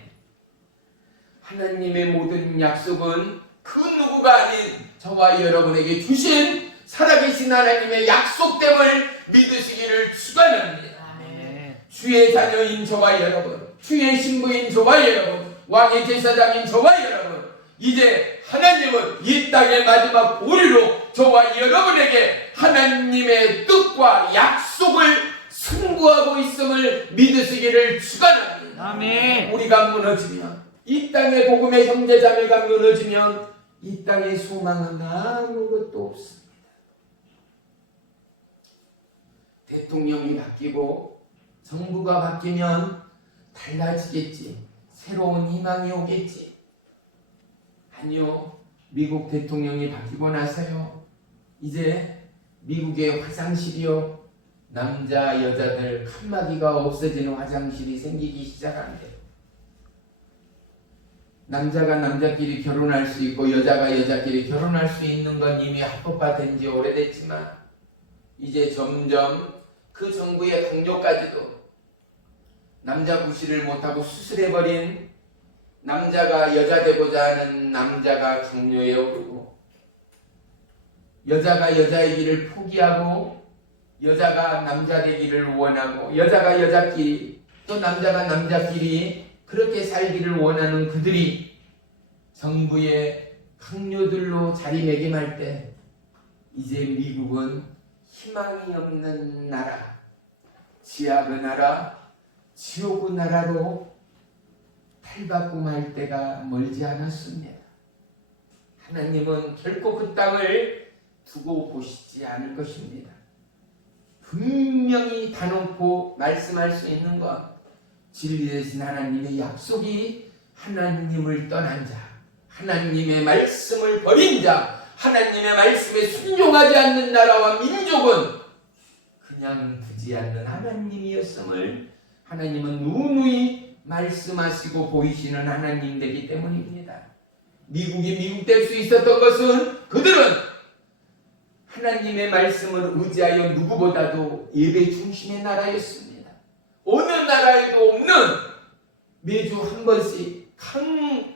하나님의 모든 약속은 그 누구가 아닌 저와 여러분에게 주신 살아계신 하나님의 약속됨을 믿으시기를 축원합니다. 아멘. 주의 자녀인 저와 여러분, 주의 신부인 저와 여러분, 왕의 제사장인 저와 여러분, 이제 하나님은 이 땅의 마지막 보리로 저와 여러분에게 하나님의 뜻과 약속을 승부하고 있음을 믿으시기를 축원합니다. 아멘. 우리가 무너지면, 이 땅의 복음의 형제자매가 무너지면 이 땅의 소망은 아무것도 없습니다. 대통령이 바뀌고 정부가 바뀌면 달라지겠지, 새로운 희망이 오겠지. 아니요, 미국 대통령이 바뀌고 나서요, 이제 미국의 화장실이요, 남자 여자들 칸막이가 없어지는 화장실이 생기기 시작한대요. 남자가 남자끼리 결혼할 수 있고 여자가 여자끼리 결혼할 수 있는 건 이미 합법화된 지 오래됐지만 이제 점점 그 정부의 강요까지도 남자 구실을 못하고 수술해버린 남자가 여자 되고자 하는 남자가 강요에 오르고, 여자가 여자의 길을 포기하고 여자가 남자 되기를 원하고, 여자가 여자끼리 또 남자가 남자끼리 그렇게 살기를 원하는 그들이 정부의 강요들로 자리매김할 때 이제 미국은 희망이 없는 나라, 지하의 나라, 지옥의 나라로 탈바꿈 말 때가 멀지 않았습니다. 하나님은 결코 그 땅을 두고 보시지 않을 것입니다. 분명히 다놓고 말씀할 수 있는 것, 진리 되신 하나님의 약속이 하나님을 떠난 자, 하나님의 말씀을 버린 자, 하나님의 말씀에 순종하지 않는 나라와 민족은 그냥 두지 않는 하나님이었음을 하나님은 누누이 말씀하시고 보이시는 하나님 되기 때문입니다. 미국이 미국될 수 있었던 것은 그들은 하나님의 말씀을 의지하여 누구보다도 예배 중심의 나라였습니다. 어느 나라에도 없는 매주 한 번씩 각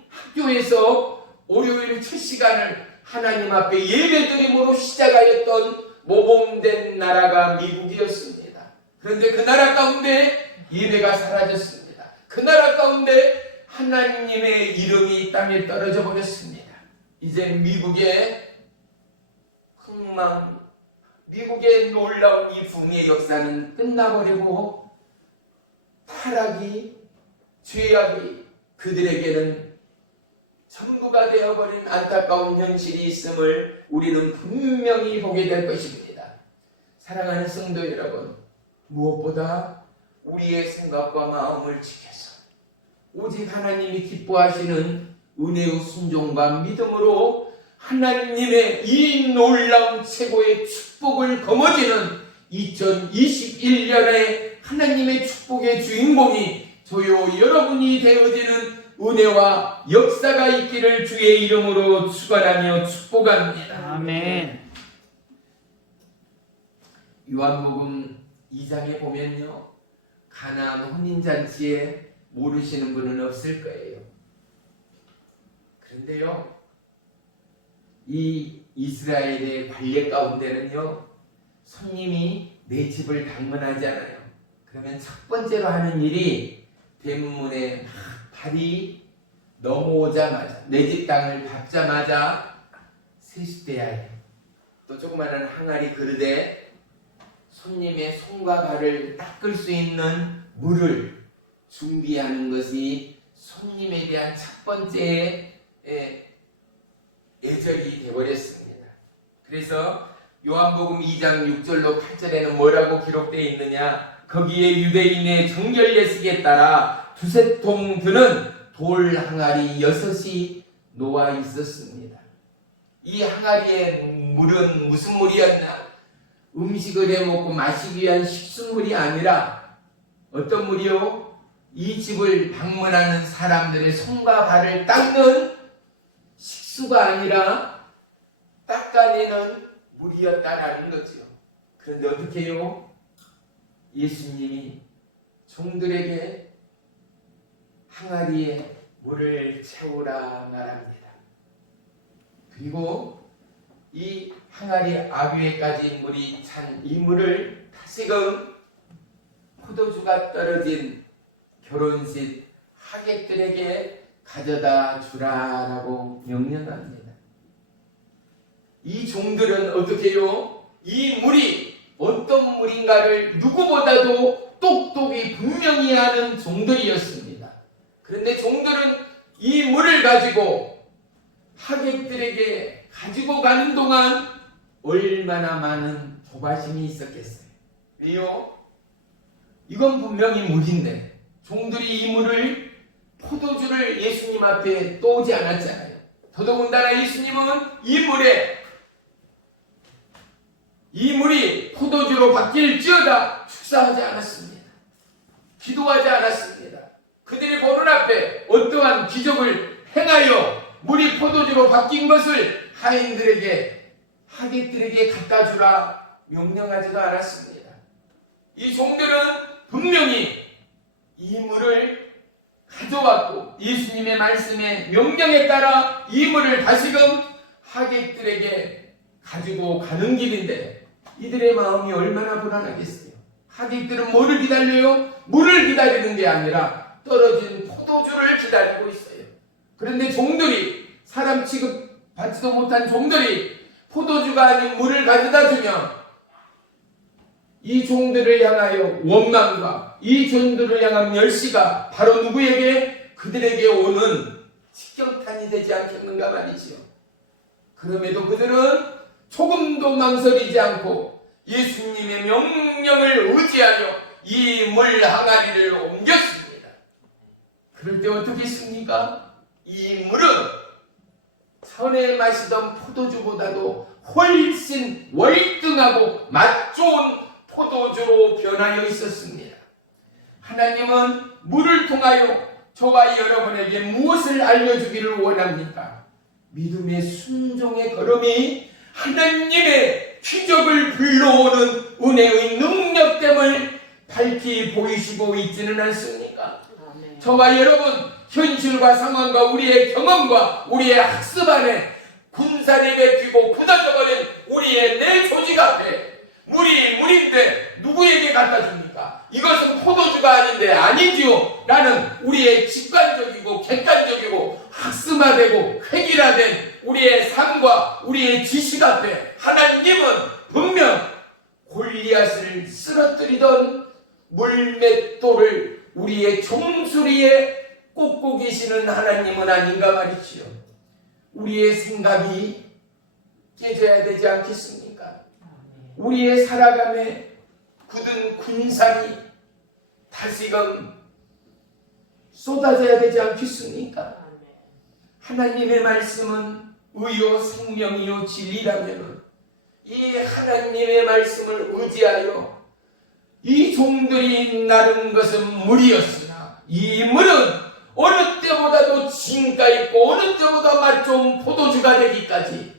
학교에서 월요일 첫 시간을 하나님 앞에 예배드림으로 시작하였던 모범된 나라가 미국이었습니다. 그런데 그 나라 가운데 예배가 사라졌습니다. 그 나라 가운데 하나님의 이름이 땅에 떨어져 버렸습니다. 이제 미국의 흥망, 미국의 놀라운 이 붕의 역사는 끝나버리고 타락이, 죄악이 그들에게는 전부가 되어버린 안타까운 현실이 있음을 우리는 분명히 보게 될 것입니다. 사랑하는 성도 여러분, 무엇보다 우리의 생각과 마음을 지켜서 오직 하나님이 기뻐하시는 은혜의 순종과 믿음으로 하나님의 이 놀라운 최고의 축복을 거머쥐는 2021년에 하나님의 축복의 주인공이 저요 여러분이 되어지는 은혜와 역사가 있기를 주의 이름으로 축원하며 축복합니다. 아멘. 요한복음 2장에 보면요, 가나안 혼인잔치에 모르시는 분은 없을 거예요. 그런데요, 이 이스라엘의 관례 가운데는요, 손님이 내 집을 방문하잖아요. 그러면 첫 번째로 하는 일이 대문에 막 발이 넘어오자마자, 내 집 땅을 밟자마자 세숫대야 해요. 또 조그마한 항아리 그릇에 손님의 손과 발을 닦을 수 있는 물을 준비하는 것이 손님에 대한 첫 번째 예절이 되어버렸습니다. 그래서 요한복음 2장 6절로 8절에는 뭐라고 기록되어 있느냐? 거기에 유대인의 정결 예식에 따라 두세 통 드는 돌 항아리 6이 놓아 있었습니다. 이 항아리의 물은 무슨 물이었나? 음식을 해 먹고 마시기 위한 식수물이 아니라 어떤 물이요? 이 집을 방문하는 사람들의 손과 발을 닦는 식수가 아니라 닦아내는 물이었다라는 거죠. 그런데 어떻게 해요? 예수님이 종들에게 항아리에 물을 채우라 말합니다. 그리고 이 항아리 아귀에까지 물이 찬 이 물을 다시금 포도주가 떨어진 결혼식 하객들에게 가져다 주라라고 명령합니다. 이 종들은 어떻게 해요? 이 물이 어떤 물인가를 누구보다도 똑똑히 분명히 아는 종들이었습니다. 그런데 종들은 이 물을 가지고 하객들에게 가지고 가는 동안 얼마나 많은 조바심이 있었겠어요. 왜요? 이건 분명히 물인데 종들이 이 물을, 포도주를 예수님 앞에 떠오지 않았잖아요. 더더군다나 예수님은 이 물이 포도주로 바뀔지어다 축사하지 않았습니다. 기도하지 않았습니다. 그들이 보는 앞에 어떠한 기적을 행하여 물이 포도주로 바뀐 것을 하객들에게 갖다 주라 명령하지도 않았습니다. 이 종들은 분명히 이 물을 가져왔고 예수님의 말씀에 명령에 따라 이 물을 다시금 하객들에게 가지고 가는 길인데 이들의 마음이 얼마나 불안하겠어요. 하객들은 뭐를 기다려요? 물을 기다리는 게 아니라 떨어진 포도주를 기다리고 있어요. 그런데 종들이, 사람 취급받지도 못한 종들이 포도주가 아닌 물을 가져다 주면 이 종들을 향하여 원망과 이 종들을 향한 멸시가 바로 누구에게? 그들에게 오는 직경탄이 되지 않겠는가 말이지요. 그럼에도 그들은 조금도 망설이지 않고 예수님의 명령을 의지하여 이 물 항아리를 옮겼습니다. 그럴 때 어떻게 했습니까? 이 물은 전에 마시던 포도주보다도 훨씬 월등하고 맛 좋은 포도주로 변하여 있었습니다. 하나님은 물을 통하여 저와 여러분에게 무엇을 알려주기를 원합니까? 믿음의 순종의 걸음이 하나님의 기적을 불러오는 은혜의 능력됨을 밝히 보이시고 있지는 않습니까? 아멘. 저와 여러분, 현실과 상황과 우리의 경험과 우리의 학습 안에 군살이 뱉히고 굳어져버린 우리의 내 조직 앞에 물인데 누구에게 갖다 줍니까? 이것은 포도주가 아닌데 아니지요 라는 우리의 직관적이고 객관적이고 학습화되고 획일화된 우리의 삶과 우리의 지식 앞에 하나님은 분명 골리앗을 쓰러뜨리던 물맷돌을 우리의 종소리에 꽂고 계시는 하나님은 아닌가 말이지요. 우리의 생각이 깨져야 되지 않겠습니까? 우리의 살아감에 굳은 군산이 다시금 쏟아져야 되지 않겠습니까? 하나님의 말씀은 의요 생명이요 진리라면 이 하나님의 말씀을 의지하여 이 종들이 나른 것은 물이었으나 이 물은 어느 때보다도 진가 있고 어느 때보다 맛 좋은 포도주가 되기까지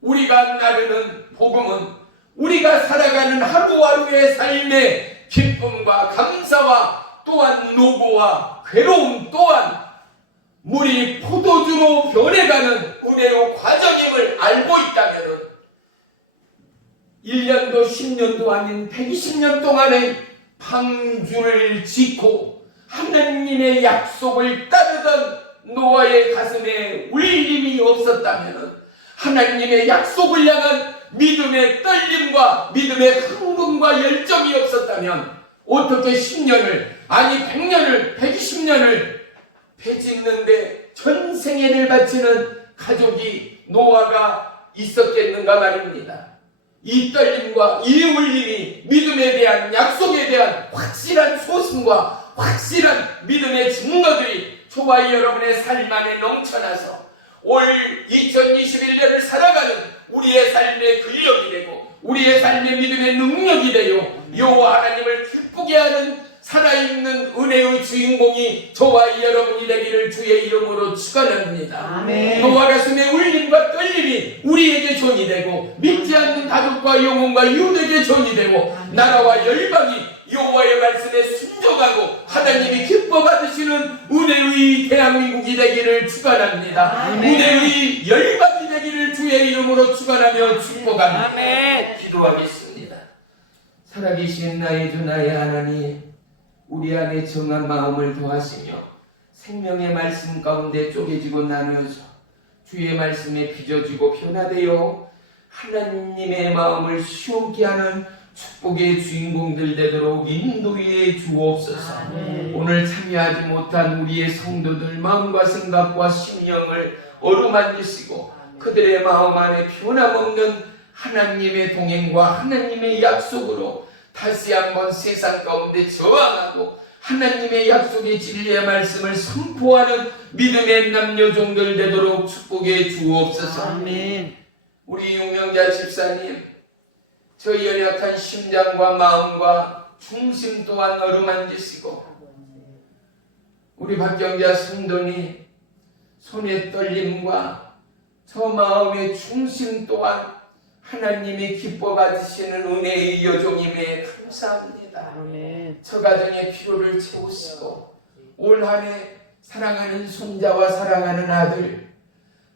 우리가 나르는 복음은 우리가 살아가는 하루하루의 삶의 기쁨과 감사와 또한 노고와 괴로움 또한 물이 포도주로 변해가는 은혜의 과정임을 알고 있다면 1년도 10년도 아닌 120년 동안의 방주를 짓고 하나님의 약속을 따르던 노아의 가슴에 울림이 없었다면 하나님의 약속을 향한 믿음의 떨림과 믿음의 흥분과 열정이 없었다면 어떻게 10년을 아니 100년을 120년을 배 짓는데 전생애를 바치는 가족이 노아가 있었겠는가 말입니다. 이 떨림과 이 울림이 믿음에 대한 약속에 대한 확실한 소신과 확실한 믿음의 증거들이 저와 여러분의 삶 안에 넘쳐나서 올 2021년을 살아가는 우리의 삶의 근력이 되고 우리의 삶의 믿음의 능력이 되어 여호와 하나님을 기쁘게 하는 살아있는 은혜의 주인공이 저와 여러분이 되기를 주의 이름으로 축원합니다. 아멘. 노아 가슴의 울림과 떨림이 우리에게 전이 되고 믿지 않는 가족과 영혼과 이웃에게 전이 되고 나라와 열방이 여호와의 말씀에 순종하고 하나님이 기뻐 받으시는 은혜의 대한민국이 되기를 축원합니다. 아멘. 은혜의 열방이 되기를 주의 이름으로 축원하며 축복합니다. 아멘. 기도하겠습니다. 살아계신 나의 주 나의 하나님, 우리 안에 정한 마음을 더하시며 생명의 말씀 가운데 쪼개지고 나누어져 주의 말씀에 빚어지고 변화되어 하나님의 마음을 시원케 하는 축복의 주인공들 되도록 인도해 주옵소서. 오늘 참여하지 못한 우리의 성도들 마음과 생각과 심령을 어루만지시고 그들의 마음 안에 변함없는 하나님의 동행과 하나님의 약속으로 다시 한번 세상 가운데 저항하고 하나님의 약속의 진리의 말씀을 선포하는 믿음의 남녀종들 되도록 축복해 주옵소서. 아멘. 우리 용명자 집사님, 저희 연약한 심장과 마음과 중심 또한 어루만지시고 우리 박경자 성도님 손의 떨림과 저 마음의 중심 또한 하나님이 기뻐 받으시는 은혜의 여종임에 감사합니다. 아멘. 저 가정의 필요를 채우시고 올 한 해 사랑하는 손자와 사랑하는 아들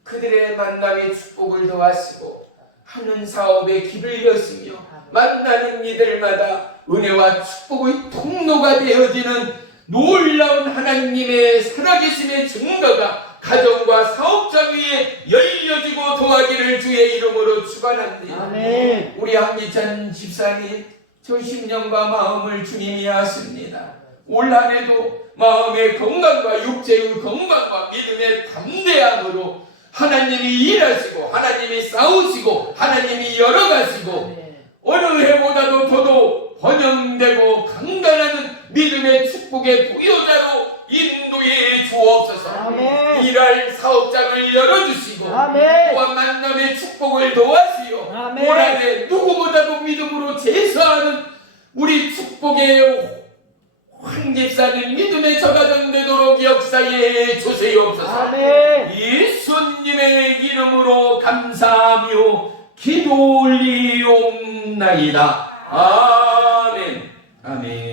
그들의 만남의 축복을 더하시고 하는 사업에 길을 여시며 만나는 이들마다 은혜와 축복의 통로가 되어지는 놀라운 하나님의 살아계심의 증거가 가정과 사업자 위에 열려지고 도하기를 주의 이름으로 축원합니다. 아멘. 우리 한기찬 집사님 저 심령과 마음을 주님이 아십니다. 올 한 해도 마음의 건강과 육체의 건강과 믿음의 담대함으로 하나님이 일하시고 하나님이 싸우시고 하나님이 열어가시고 어느 해보다도 더도 번영되고 강단하는 믿음의 축복의 부여자로 인도해 주옵소서. 아멘. 일할 사업장을 열어주시고 아멘. 또한 만남의 축복을 도와주시오. 아멘. 올 한 해 누구보다도 믿음으로 제사하는 우리 축복의 황 집사님 믿음의 저가정 되도록 역사에 주시옵소서. 아멘. 예수님의 이름으로 감사하며 기도 올리옵나이다. 아멘. 아멘.